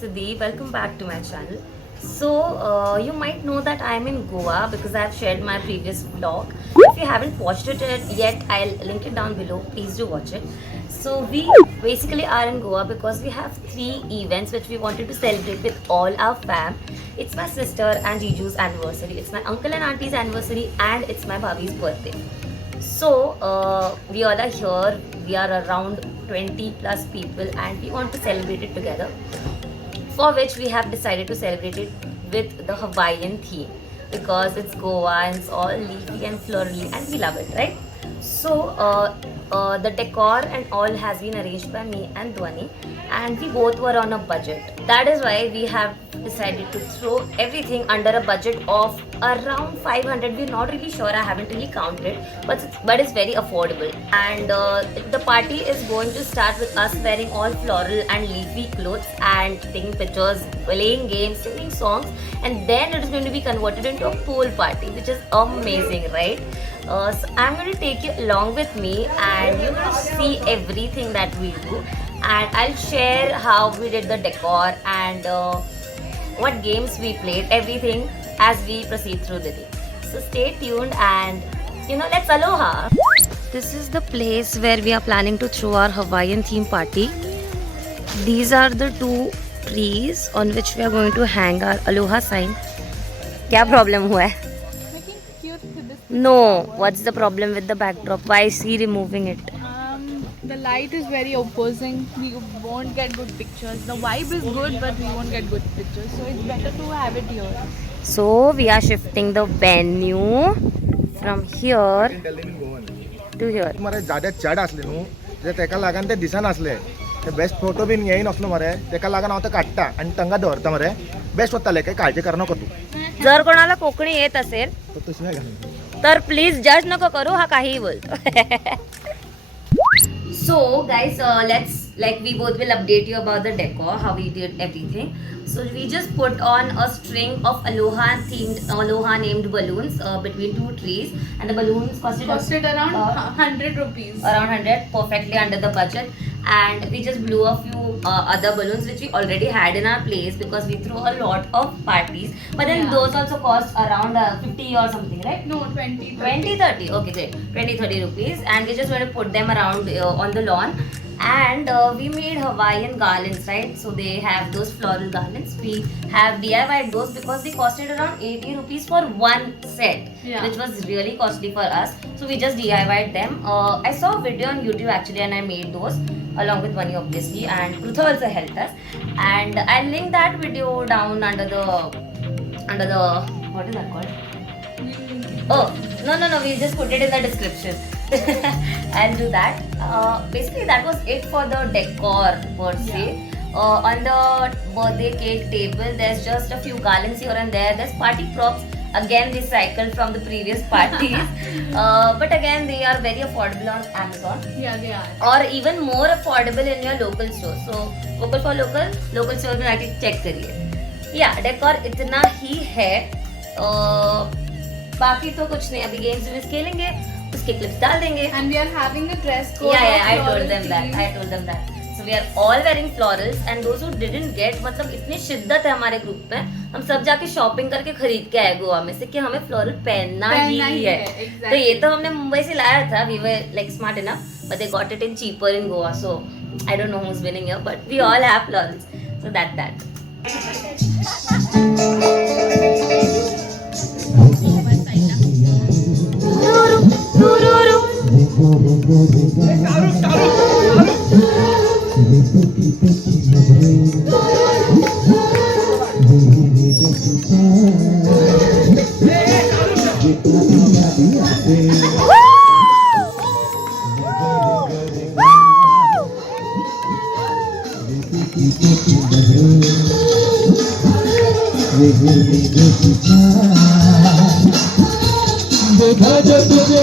Siddhi. Welcome back to my channel. So, you might know that I'm in Goa because I've shared my previous vlog. If you haven't watched it yet, I'll link it down below. Please do watch it. So, we basically are in Goa because we have 3 events which we wanted to celebrate with all our fam. It's my sister and Jiju's anniversary, it's my uncle and auntie's anniversary, and it's my Bhabhi's birthday. So, we all are here. We are around 20 plus people and we want to celebrate it together, for which we have decided to celebrate it with the Hawaiian theme because it's Goa and it's all leafy and florally and we love it, right? So the decor and all has been arranged by me and Dhwani, and we both were on a budget. That is why we have decided to throw everything under a budget of around 500. We're not really sure, I haven't really counted, but it's very affordable. And the party is going to start with us wearing all floral and leafy clothes and taking pictures, playing games, singing songs, and then it is going to be converted into a pool party, which is amazing, right? So I'm going to take you along with me and you will see everything that we do, and I'll share how we did the decor and what games we played, everything as we proceed through the day. So stay tuned and let's aloha. This is the place where we are planning to throw our Hawaiian theme party. These are the 2 trees on which we are going to hang our aloha sign. क्या problem हुआ है? No, what's the problem with the backdrop? Why is he removing it? The light is very opposing. We won't get good pictures. The vibe is good, but we won't get good pictures. So it's better to have it here. So we are shifting the venue from here to here. मरे ज़्यादा चढ़ असले नु जे तेका लागन ते दिसन असले ते बेस्ट फोटो बिन येईन असलो मरे तेका लागन हांव ते काडटा आणि तंगा दवरता मरे बेस्ट वताले काही काळजी करू नको तू जर कोणाला कोकणी येत असेल तर तशी नाही घालून तर प्लीज जज नको करू, हा काहीही बोलतो. So guys, we both will update you about the decor, how we did everything. So we just put on a string of aloha named balloons between 2 trees, and the balloons costed around 100 rupees. Around 100, perfectly under the budget. And we just blew a few other balloons which we already had in our place because we throw a lot of parties. But then those also cost around 50 or something, right? No, 20. 30. Okay, great. 20-30 rupees. And we just want to put them around on the lawn. And we made Hawaiian garlands, right? So they have those floral garlands. We have DIYed those because they costed around 80 rupees for one set, which was really costly for us. So we just DIYed them. I saw a video on YouTube actually, and I made those along with Vani obviously, and Prutha also helped us. And I'll link that video down under the what is that called? Oh, no, we'll just put it in the description. I'll do that. Basically, that was it for the decor per se. On the birthday cake table, there's just a few garlands here and there. There's party props, again recycled from the previous parties. But again, they are very affordable on Amazon. Yeah, they are. Or even more affordable in your local store. So, vocal for local store में आके check करिए. Yeah, decor इतना ही है. बाकी तो कुछ नहीं, अभी गेम्स में खेलेंगे, उसके क्लिप्स डाल देंगे. And we are having a dress code. Yeah, I told them that. So we are all wearing florals, and those who didn't get, मतलब इतनी शिद्दत है हमारे ग्रुप में, हम सब जाके शॉपिंग करके खरीद के आए गोवा में से कि हमें फ्लोरल पहनना ही है. Exactly. तो ये तो हमने मुंबई से लाया था. We were like smart enough, but they got it in cheaper in Goa. So I don't know who's winning here, but we all have florals. So that. देखा जो तुझे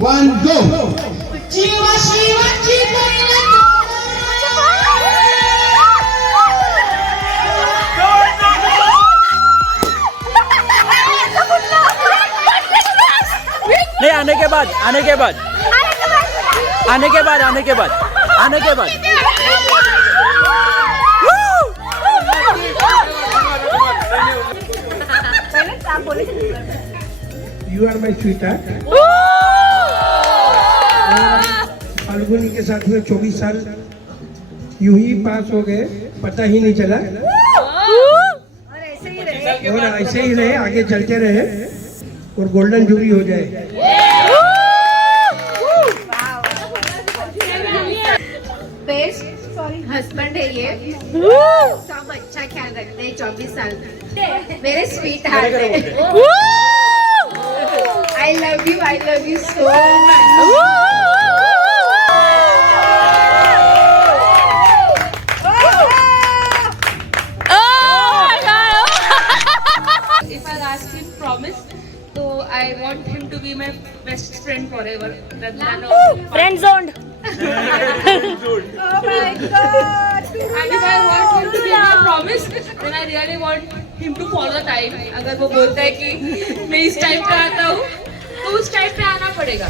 One, go! Jiwa Shiva नहीं आने के बाद आने के बाद आने के बाद आने के बाद आने के बाद You are my sweetheart. Falguni के साथ में 24 साल यूं ही पास हो गए, पता ही नहीं चला। और ऐसे ही रहे, आगे चलते रहे और गोल्डन जुबली हो जाए। बेस्ट हस्बैंड है ये, सब अच्छा ख्याल रखते हैं 24 साल मेरे स्वीट हार्ट है। I love you so much. If I'll ask him promise, so I want him to be my best friend forever. rather than a- Friend zoned. Oh my God! And if I want him to be my promise, then I really want him to follow the time. अगर वो बोलता है कि मैं इस time पे आता हूँ, तो उस टाइम पे आना पड़ेगा.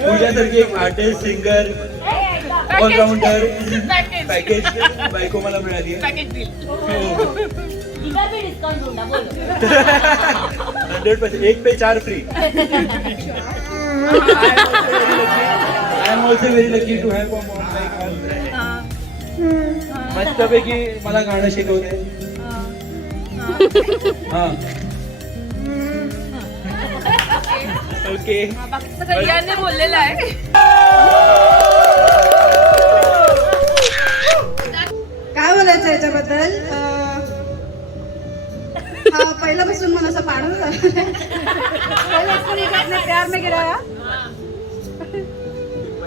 पूजा सर की एक आर्टिस्ट सिंगर ऑलराउंडर पॅकेज बायको मला मिळाली आहे. Package deal. 100% 1 पे 4 free. I am also very lucky to have a mom like her. मस्तपैकी मला गाणं शिकवते. हां ओके सगळं याने बोललेलं आहे. काय बोलायचं याच्याबद्दल? हा पहिल्यापासून मला असं पाडून अपने प्यार में गिराया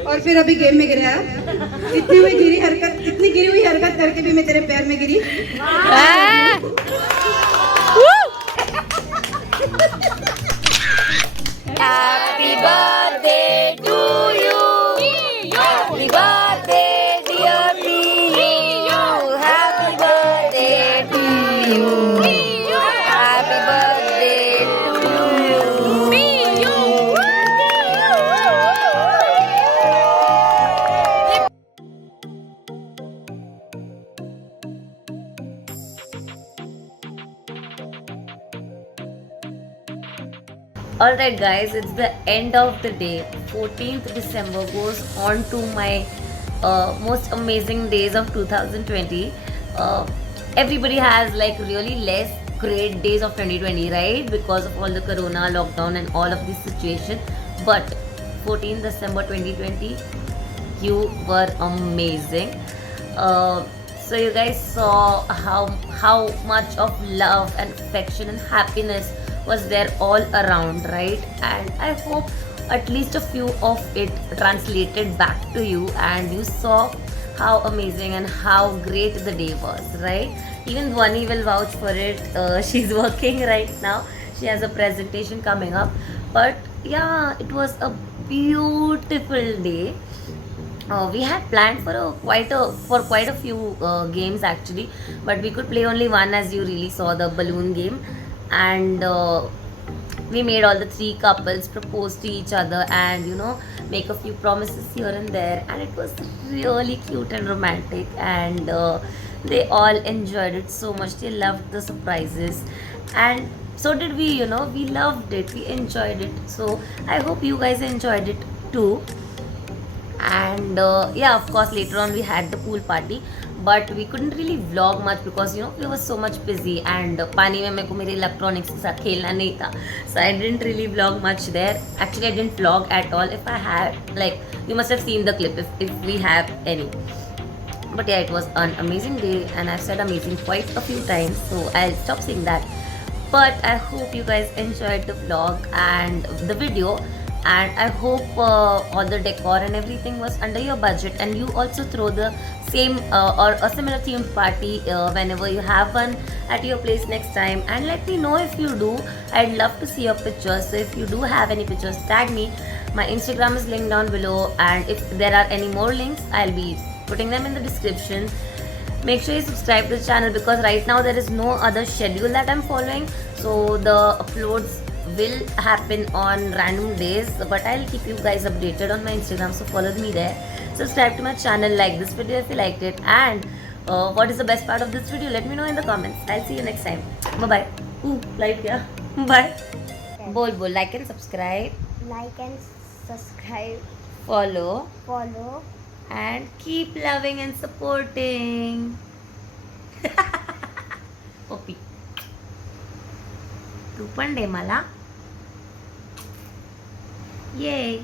और फिर अभी गेम में गिराया. इतनी गिरी हुई हरकत करके भी मैं तेरे प्यार में गिरी. Happy birthday to you. Happy birthday, dear Piyu. Happy birthday to you. Happy birthday to you. Alright guys, it's the end of the day. 14th December goes on to my most amazing days of 2020. Everybody has like really less great days of 2020, right? Because of all the corona, lockdown and all of this situation. But 14th December 2020, you were amazing. So you guys saw how much of love and affection and happiness was there all around, right? And I hope at least a few of it translated back to you and you saw how amazing and how great the day was, right? Even Vani will vouch for it. She's working right now. She has a presentation coming up. But yeah, it was a beautiful day. We had planned for quite a few games actually, but we could play only one, as you really saw, the balloon game. And we made all the three couples propose to each other and make a few promises here and there, and it was really cute and romantic, and they all enjoyed it so much. They loved the surprises, and so did we. We loved it, we enjoyed it. So I hope you guys enjoyed it too. And yeah, of course, later on we had the pool party, but we couldn't really vlog much because we were so much busy, and पानी में मेरे को मेरे electronics के साथ खेलना नहीं था, so I didn't really vlog much there. Actually, I didn't vlog at all. If I had, like, you must have seen the clip if we have any. But yeah, it was an amazing day, and I've said amazing quite a few times, so I'll stop saying that. But I hope you guys enjoyed the vlog and the video, and I hope all the decor and everything was under your budget, and you also throw the same or a similar themed party whenever you have one at your place next time. And let me know if you do. I'd love to see your pictures. So if you do have any pictures, tag me. My Instagram is linked down below, and if there are any more links, I'll be putting them in the description. Make sure you subscribe to the channel, because right now there is no other schedule that I'm following, so the uploads will happen on random days, but I'll keep you guys updated on my Instagram, so follow me there. Subscribe to my channel, like this video if you liked it, and what is the best part of this video, let me know in the comments. I'll see you next time. Bye bye. Like yeah. Bye. Bol like and subscribe, Like and subscribe, follow, follow. and keep loving and supporting. Poppy, तू पण दे मला. Yay.